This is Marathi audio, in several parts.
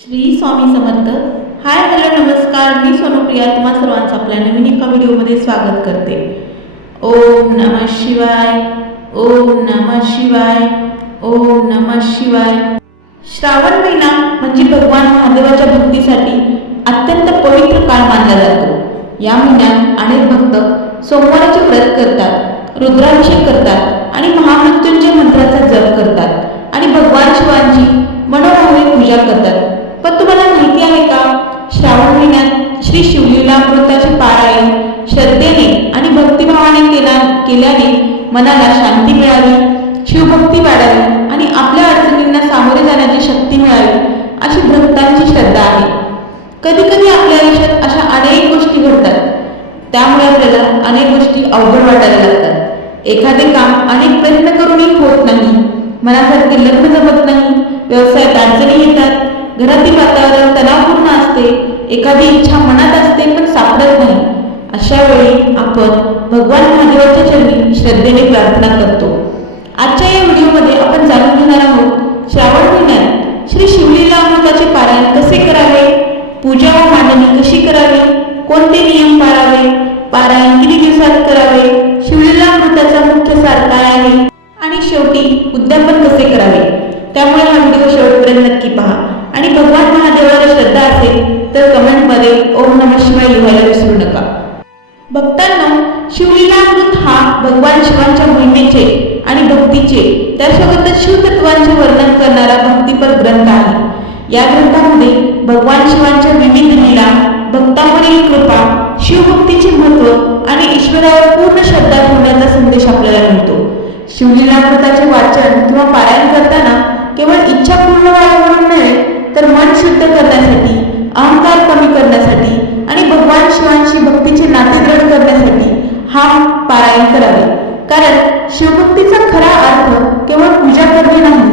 श्री स्वामी समर्थ. हाय हॅलो नमस्कार, मी सोनुप्रिया तुम्हा सर्वांचं आपल्या नवीन एका व्हिडिओमध्ये स्वागत करते. ओम नमः शिवाय, ओम नमः शिवाय, ओम नमः शिवाय. श्रावण महिना म्हणजे भगवान महादेवाच्या भक्तीसाठी अत्यंत पवित्र काळ मानला जातो. या महिन्यात अनेक भक्त सोमवाराचे व्रत करतात, रुद्राभिषेक करतात आणि महामृत्युंजय मंत्राचा जप करतात आणि भगवान शिवांची मनोभावे पूजा करतात. पण तुम्हाला माहिती आहे का, श्रावण महिन्यात श्री शिवलीलामृताचे पारायण श्रद्धेने आणि भक्तिभावाने केल्याने मनाला शांती मिळावी, शिवभक्ती वाढावी आणि आपल्या अडचणींना सामोरे जाण्याची शक्ती मिळावी अशी भक्तांची श्रद्धा आहे. कधी कधी आपल्या आयुष्यात अशा अनेक गोष्टी घडतात, त्यामुळे आपल्याला अनेक गोष्टी अवघड वाटायला लागतात. एखादे काम अनेक प्रयत्न करूनही होत नाही, मनासारखे लग्न जमत नाही, व्यवसायात अडचणी येतात, घरातील वातावरण तणावपूर्ण असते, एखादी इच्छा मनात असते पण सापडत नाही. अशा वेळी आपण भगवान महादेवाच्या चरणी श्रद्धेने प्रार्थना करतो. आजच्या या व्हिडिओमध्ये आपण जाणून घेणार आहोत श्रावण महिन्यात श्री शिवलीलामृताचे पारायण कसे करावे, पूजा व मांडणी कशी करावी, कोणते नियम पाळावे, पारायण किती दिवसात करावे, शिवलीलामृताचा मुख्य सार काय आहे आणि शेवटी उद्यापन कसे करावे. त्यामुळे हा व्हिडिओ शेवटपर्यंत नक्की पहा आणि भगवान महादेवावर श्रद्धा असेल तर कमेंटमध्ये ओम नमः शिवाय लिहायला विसरू नका. भक्तांनो, शिवलीलामृत हा भगवान शिवांच्या महिमेचे आणि भक्तीचे त्यासोबतच शिवतत्वांचे वर्णन करणारा भक्तिपर ग्रंथ आहे. या ग्रंथामध्ये भगवान शिवांच्या विविध लीला, भक्तांवरील कृपा, शिवभक्तीचे महत्त्व आणि ईश्वरावर पूर्ण श्रद्धा ठेवण्याचा संदेश आपल्याला मिळतो. शिवलीलामृताचे वाचन किंवा पारायण करताना केवळ इच्छा पूर्ण व्हावी म्हणून नव्हे, तर मन शुद्ध करण्यासाठी, अहंकार कमी करण्यासाठी आणि भगवान शिवांशी भक्तीचे नाते दृढ करण्यासाठी हा पारायण करावे. कारण शिवभक्तीचा खरा अर्थ केवळ पूजा करणे नाही,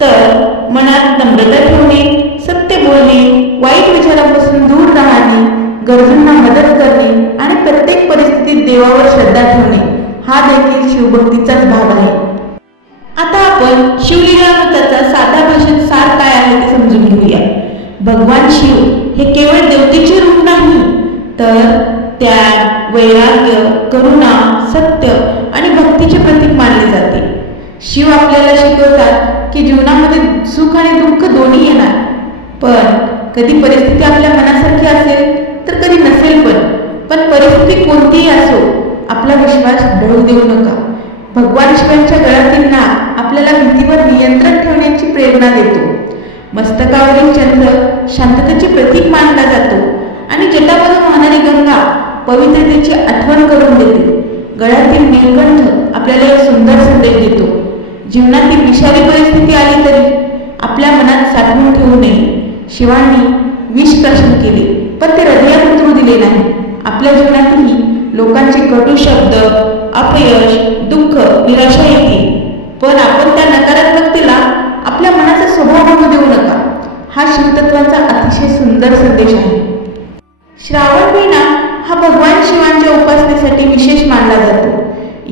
तर मनात नम्रता ठेवणे, सत्य बोलणे, वाईट विचारांपासून दूर राहणे, गरजूंना मदत करणे आणि प्रत्येक परिस्थितीत देवावर श्रद्धा ठेवणे हा देखील शिवभक्तीचाच भाग आहे. आता आपण शिवलीलामृताचा साध्या भाषेत सार काय आहे ते समजून घेऊया. भगवान शिव हे केवळ देवतेचे रूप नाही, तर त्याग, वैराग्य, करुणा, सत्य आणि भक्तीचे प्रतीक मानले जाते. शिव आपल्याला शिकवतात की जीवनामध्ये सुख आणि दुःख दोन्ही येणार, पण कधी परिस्थिती आपल्या मनासारखी असेल तर कधी नसेल. पण परिस्थिती कोणतीही असो, आपला विश्वास ढळू देऊ नका. भगवान शिवांच्या गळ्यातील नाग आपल्याला भीतीवर नियंत्रण ठेवण्याची प्रेरणा देतो. मस्तकावरील चंद्र शांततेचे प्रतीक मानला जातो आणि जटामधून वाहणारी गंगा पवित्रतेची आठवण करून देते. गळ्यातील नीलकंठ आपल्याला एक सुंदर संदेश देतो. जीवनातील विषारी परिस्थिती आली तरी आपल्या मनात साठवून ठेवू नये. शिवांनी विष प्राशन केले, पण ते हृदयात उतरू दिले नाही. आपल्या जीवनातही लोकांचे कटू शब्द, अपयश, दुःख, निराशा येते, पण आपण त्या नकारात्मकतेला आपल्या मनाचा स्वभाव बनवू देऊ नका. हा शिवतत्वाचा अतिशय सुंदर संदेश आहे. श्रावण महिना हा भगवान शिवांच्या उपासनेसाठी विशेष मानला जातो.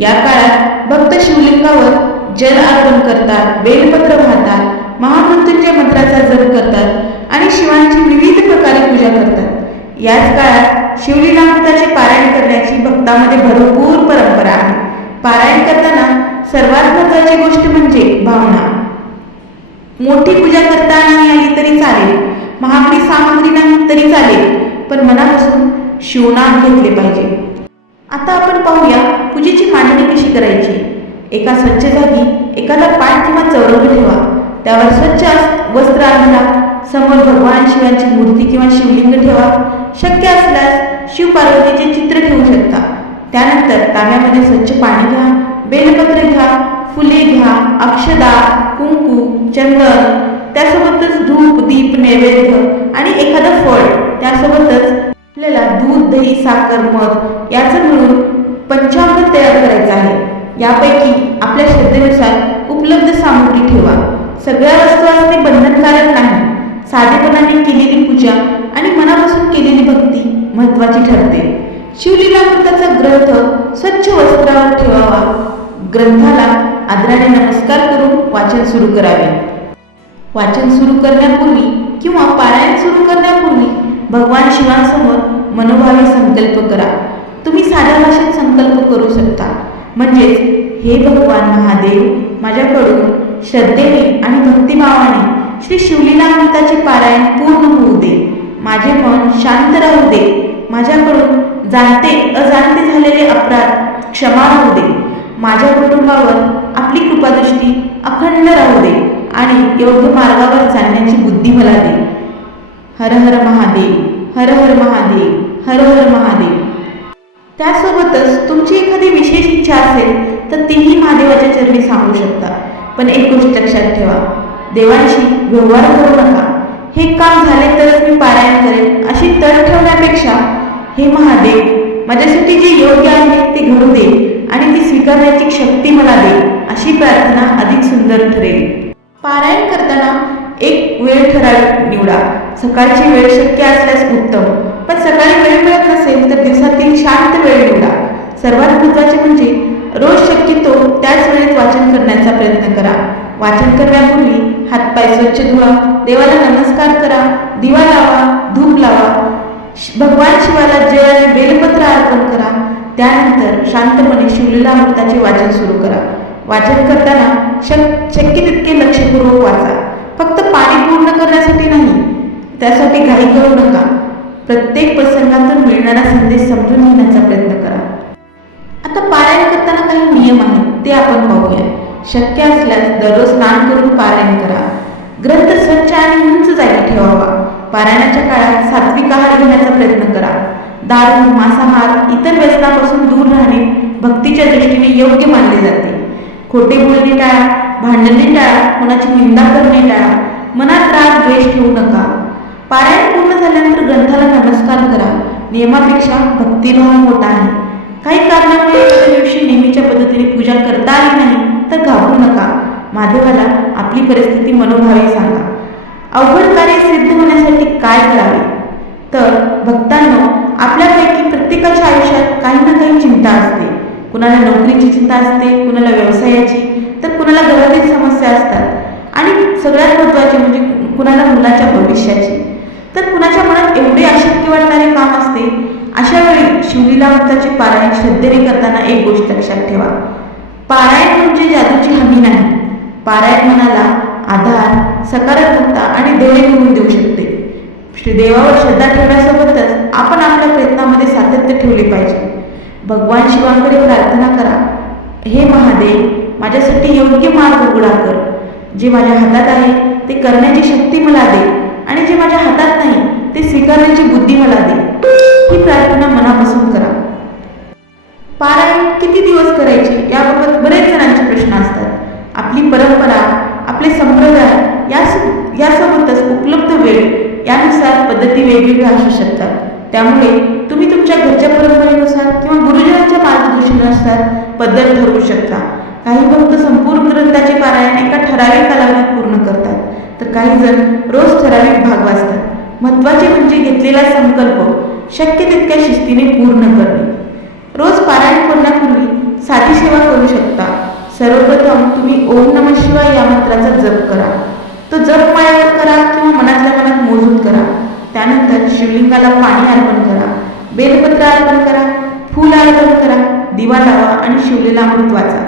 या काळात भक्त शिवलिंगावर जल अर्पण करतात, बेलपत्र वाहतात, महामृत्युंजय मंत्राचा जप करतात आणि शिवांची विविध प्रकारे पूजा करतात. याच काळात शिवलीलामृताचे पारायण करण्याची भक्तांमध्ये भरपूर परंपरा आहे. पारायण करताना सर्वात महत्त्वाची गोष्ट म्हणजे भावना. मोठी पूजा करता नाही आली तरी चालेल, महागडी सामग्री नाही तरी चालेल, पण मनापासून शिवनाम घेतले पाहिजे. आता आपण पाहूया पूजेची मांडणी कशी करायची. एका स्वच्छ जागी एखादा पाट किंवा चौरंग ठेवा, त्यावर स्वच्छ वस्त्र आणा, समोर भगवान शिवांची मूर्ती किंवा शिवलिंग ठेवा. शक्य असल्यास शिव पार्वतीचे चित्र ठेवू शकता. त्यानंतर तांब्यामध्ये स्वच्छ पाणी घ्या, बेलपत्र घ्या, फुले घ्या, अक्षदा, कुंकू, चंदन, त्यासोबतच धूप, दीप, नैवेद्य आणि एखादं फळ. त्यासोबतच आपल्याला दूध, दही, साखर, मध याचं मिळून पंचामृत तयार करायचं आहे. यापैकी आपल्या श्रद्धेनुसार उपलब्ध सामग्री ठेवा. सगळ्या वस्तू असणे बंधनकारक नाही. साधेपणाने केलेली पूजा आणि मनापासून केलेली भक्ती महत्त्वाची ठरते. शिवलीलामृताचा ग्रंथ स्वच्छ वस्त्रावर ठेवावा. ग्रंथाला आदराने नमस्कार करून वाचन सुरू करावे. वाचन सुरू करण्यापूर्वी किंवा भगवान शिवांसमोर मनोभावे संकल्प करा. तुम्ही साध्या भाषेत संकल्प करू शकता. म्हणजेच, हे भगवान महादेव, माझ्याकडून श्रद्धेने आणि भक्तिभावाने श्री शिवलीलामृताचे पारायण पूर्ण होऊ दे. माझे मन शांत राहू दे. माझ्याकडून जाणते अजाणते झालेले अपराध क्षमा होऊ दे. माझ्या कुटुंबावर आपली कृपादृष्टी अखंड राहू दे आणि योग्य मार्गावर चालण्याची बुद्धी मला दे. हर हर महादेव, हर हर महादेव, हर हर महादेव. त्यासोबतच तुमची एखादी विशेष इच्छा असेल तर तीही महादेवाच्या चरणी सांगू शकता. पण एक गोष्ट लक्षात ठेवा, देवांशी व्यवहार करू नका. हे काम झाले तरच मी पारायण करेन अशी तट ठेवण्यापेक्षा, हे महादेव, माझ्यासाठी जे योग्य आहे ते घडू दे आणि ती स्वीकारण्याची शक्ती मला दे, अशी प्रार्थना अधिक सुंदर ठरेल. पारायण करताना एक वेळ ठराविक निवडा. सकाळची वेळ शक्य असल्यास उत्तम, पण सकाळी वेळ मिळत नसेल तर दिवसातील शांत वेळ निवडा. सर्वात महत्त्वाचे म्हणजे रोज शक्यतो त्याच वेळेत वाचन करण्याचा प्रयत्न करा. वाचन करण्यापूर्वी हातपाय स्वच्छ धुवा, देवाला नमस्कार करा, दिवा लावा, धूप लावा, भगवान शिवाला जय आणि बेलपत्र अर्पण करा. त्यानंतर शांतपणे शिवलीलामृताचे वाचन सुरू करा. वाचन करताना शक्य तितके लक्षपूर्वक वाचा. फक्त पाणी पूर्ण करण्यासाठी नाही, त्यासाठी घाई करू नका. प्रत्येक प्रसंगातून मिळणारा संदेश समजून घेण्याचा प्रयत्न करा. आता पारायण करताना काही नियम आहेत, ते आपण पाहूया. शक्य असल्यास दररोज स्नान करून पारायण करा. ग्रंथ स्वच्छ आणि उंच जागी ठेवावा. पारायणाच्या काळात सात्विक आहार घेण्याचा प्रयत्न करा. दारू, मांसाहार, इतर व्यसनापासून दूर राहणे भक्तीच्या दृष्टीने योग्य मानले जाते. खोटे बोलणे टाळा, भांडणे टाळा, कोणाची निंदा करणे टाळा, मनात राग द्वेष ठेवू नका. पारायण पूर्ण झाल्यानंतर ग्रंथाला नमस्कार करा. नियमापेक्षा भक्तिभाव मोठा आहे. काही कारणामुळे एखाद्या दिवशी नेहमीच्या पद्धतीने पूजा करता आली नाही तर घाबरू नका. महादेवाला आपली परिस्थिती मनोभावे सांगा. अवघड कार्य सिद्ध होण्यासाठी काय करावे? तर भक्तांनो, आपल्यापैकी प्रत्येकाच्या आयुष्यात काही ना काही चिंता असते. कुणाला नोकरीची चिंता असते, कुणाला व्यवसायाची, तर कुणाला घरातील समस्या असतात आणि सगळ्यात महत्त्वाचे म्हणजे कुणाला मुलाच्या भविष्याची, तर कुणाच्या मनात एवढे अशक्य वाटणारे काम असते. अशा वेळी शिवलीलामृताचे पारायण श्रद्धेने करताना एक गोष्ट लक्षात ठेवा, पारायण म्हणजे जादूची हमी नाही. पारायण मनाला आधार, सकारात्मकता आणि धैर्य मिळवून देऊ शकते. देवावर श्रद्धा ठेवण्यासोबतच आपण आपल्या प्रयत्नामध्ये सातत्य ठेवले पाहिजे. भगवान शिवांकडे प्रार्थना करा, हे महादेव, माझ्यासाठी योग्य मार्ग उघडा कर. जे माझ्या हातात आहे ते करण्याची शक्ती मला दे आणि जे माझ्या हातात नाही ते स्वीकारण्याची बुद्धी मला दे. ही प्रार्थना मनापासून करा. पारायण किती दिवस करायचे याबाबत बरेच जणांचे प्रश्न असतात. आपली परंपरा, आपले संप्रदाय यासोबतच उपलब्ध वेळ यानुसार पद्धती वेगवेगळ्या असू शकतात. त्यामुळे तुम्ही तुमच्या घरच्या परंपरेनुसार किंवा गुरुजनांच्या मार्गदर्शनानुसार पद्धत ठरवू शकता. काही भक्त संपूर्ण ग्रंथाचे पारायण एका ठराविक कालावधीत पूर्ण करतात, तर काही जण रोज ठराविक भाग वाचतात. महत्त्वाचे म्हणजे घेतलेला संकल्प शक्य तितक्या शिस्तीने पूर्ण करणे. रोज पारायण करण्यापूर्वी साधी सेवा करू शकता. सर्वप्रथम तुम्ही ओम नमः शिवाय या मंत्राचा जप करा. तो जप माळेवर करा किंवा मनातल्या मनात मोजून करा. त्यानंतर शिवलिंगाला पाणी अर्पण करा, बेलपत्र अर्पण करा, फूल अर्पण करा, दिवा लावा आणि शिवलीलामृत वाचा.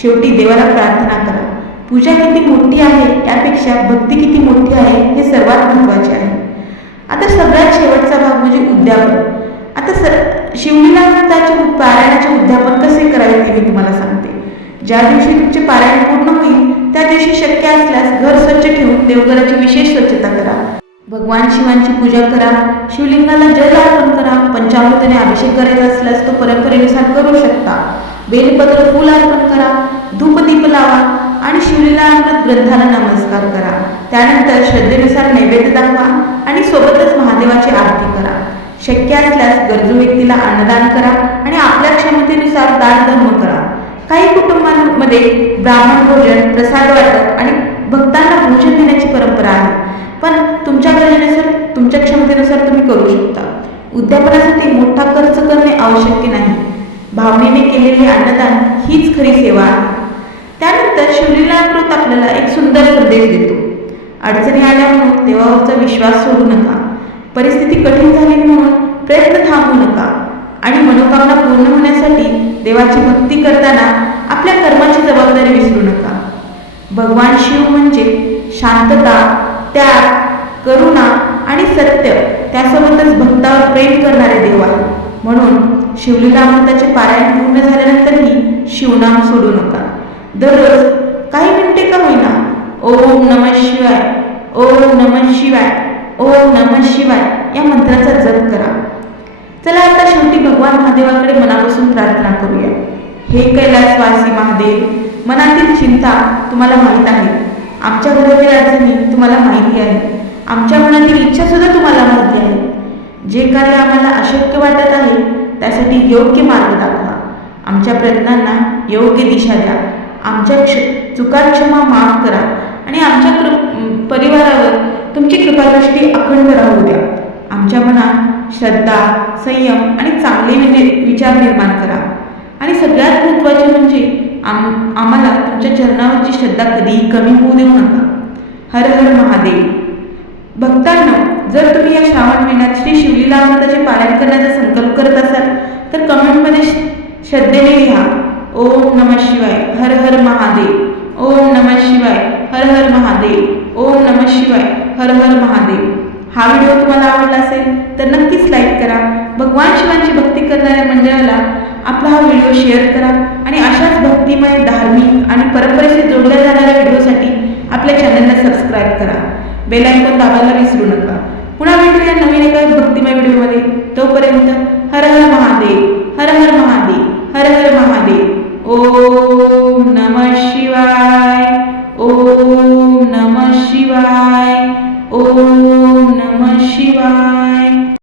शेवटी देवाला प्रार्थना करा. पूजा किती मोठी आहे यापेक्षा भक्ती किती मोठी आहे हे सर्वात महत्त्वाचे आहे. आता सगळ्यात शेवटचा भाग म्हणजे उद्यापन. आता शिवलीलामृताचे पारायणाचे उद्यापन कसे करावे ते मी तुम्हाला सांगते. ज्या दिवशी तुमचे पारायण पूर्ण होईल त्या दिवशी शक्य असल्यास घर स्वच्छ ठेवून देवघराची विशेष स्वच्छता करा. भगवान शिवांची पूजा करा, शिवलिंगाला जल अर्पण करा. पंचामृताने अभिषेक करायचा असल्यास तो परंपरेनुसार करू शकता. बेलपत्र फूल अर्पण करा, धूपदीप लावा आणि शिवलीलामृत ग्रंथाला नमस्कार करा. त्यानंतर श्रद्धेनुसार नैवेद्य दाखवा आणि सोबतच महादेवाची आरती करा. शक्य असल्यास गरजू व्यक्तीला अन्नदान करा आणि आपल्या क्षमतेनुसार दान धर्म करा. काही कुटुंबांमध्ये ब्राह्मण भोजन, प्रसाद वाटप आणि भक्तांना भोजन देण्याची परंपरा आहे. पण तुमच्या गरजेनुसार, तुमच्या क्षमतेनुसार तुम्ही करू शकता. उद्यापनासाठी मोठा खर्च करणे आवश्यक नाही. भावनेने केलेले अन्नदान हीच खरी सेवा आहे. त्यानंतर शिवलीलामृत आपल्याला एक सुंदर संदेश देतो. अडचणी आल्या म्हणून देवावरचा विश्वास सोडू नका. परिस्थिती कठीण झाली म्हणून प्रयत्न थांबवू नका आणि मनोकामना पूर्ण होण्यासाठी देवाची भक्ती करताना आपल्या कर्माची जबाबदारी विसरू नका. भगवान शिव म्हणजे शांतता, त्याग, करुणा आणि सत्य, त्यासोबतच भक्तावर प्रेम करणारे देव आहे. म्हणून शिवलीला अमृताचे पारायण पूर्ण झाल्यानंतरही शिवनाम सोडू नका. दररोज काही मिनिटे का होईना ओम नमः शिवाय, ओम नमः शिवाय, ओम नमः शिवाय या मंत्राचा जप करा. चला आता शेवटी भगवान महादेवाकडे मनापासून प्रार्थना करूया. हे कैलासवासी महादेव, मनातील चिंता तुम्हाला माहीत आहे, आमच्या घरातील अडचणी तुम्हाला माहिती आहे, आमच्या मनातील इच्छा सुद्धा तुम्हाला माहिती आहे. जे कार्य आम्हाला अशक्य वाटत आहे त्यासाठी योग्य मार्ग दाखवा. आमच्या प्रयत्नांना योग्य दिशा द्या. आमच्या चुका क्षमा माफ करा आणि आमच्या परिवारावर तुमची कृपादृष्टी अखंड राहू द्या. आमच्या मनात श्रद्धा, संयम आणि चांगले विचार निर्माण करा. आणि सगळ्यात महत्त्वाचे म्हणजे आम्हाला तुमच्या चरणावरची श्रद्धा कधीही कमी होऊ देऊ नका. हर हर महादेव. भक्तांनो, जर तुम्ही या श्रावण महिन्यात श्री शिवलीला अमृताचे पारायण करण्याचा संकल्प करत असाल तर कमेंटमध्ये श्रद्धेने लिहा ओम नमः शिवाय, हर हर महादेव, ओम नमः शिवाय, हर हर महादेव, ओम नमः शिवाय, हर हर महादेव. हा व्हिडिओ तुम्हाला आवडला असेल तर नक्कीच लाईक करा. भगवान शिवांची भक्ती करणाऱ्या मंडळाला आपला हा व्हिडिओ शेअर करा आणि अशाच भक्तिमय, धार्मिक आणि परंपरेशी जोडल्या जाणाऱ्या व्हिडिओसाठी आपल्या चॅनलला सबस्क्राईब करा. बेल आयकॉन दाबायला विसरू नका. पुन्हा भेटूया नवीन एका भक्तिमय व्हिडिओमध्ये. तोपर्यंत हर हर महादेव, हर हर महादेव, हर हर महादेव. ओम नमः शिवाय, ओम नमः शिवाय, ओम नमः शिवाय.